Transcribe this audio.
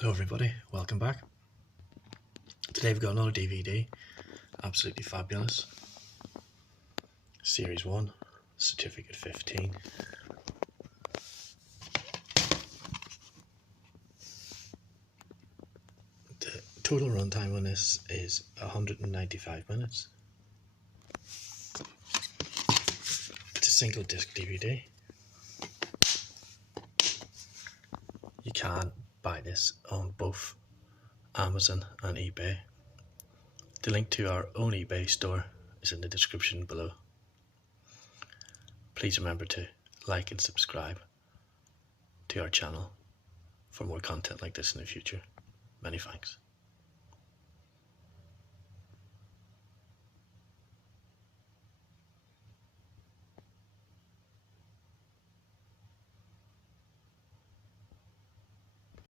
Hello everybody, welcome back. Today we've got another DVD, absolutely fabulous. Series 1, Certificate 15. The total runtime on this is 195 minutes. It's a single disc DVD. You can buy this on both Amazon and eBay. The link to our own eBay store is in the description below. Please remember to like and subscribe to our channel for more content like this in the future. Many thanks.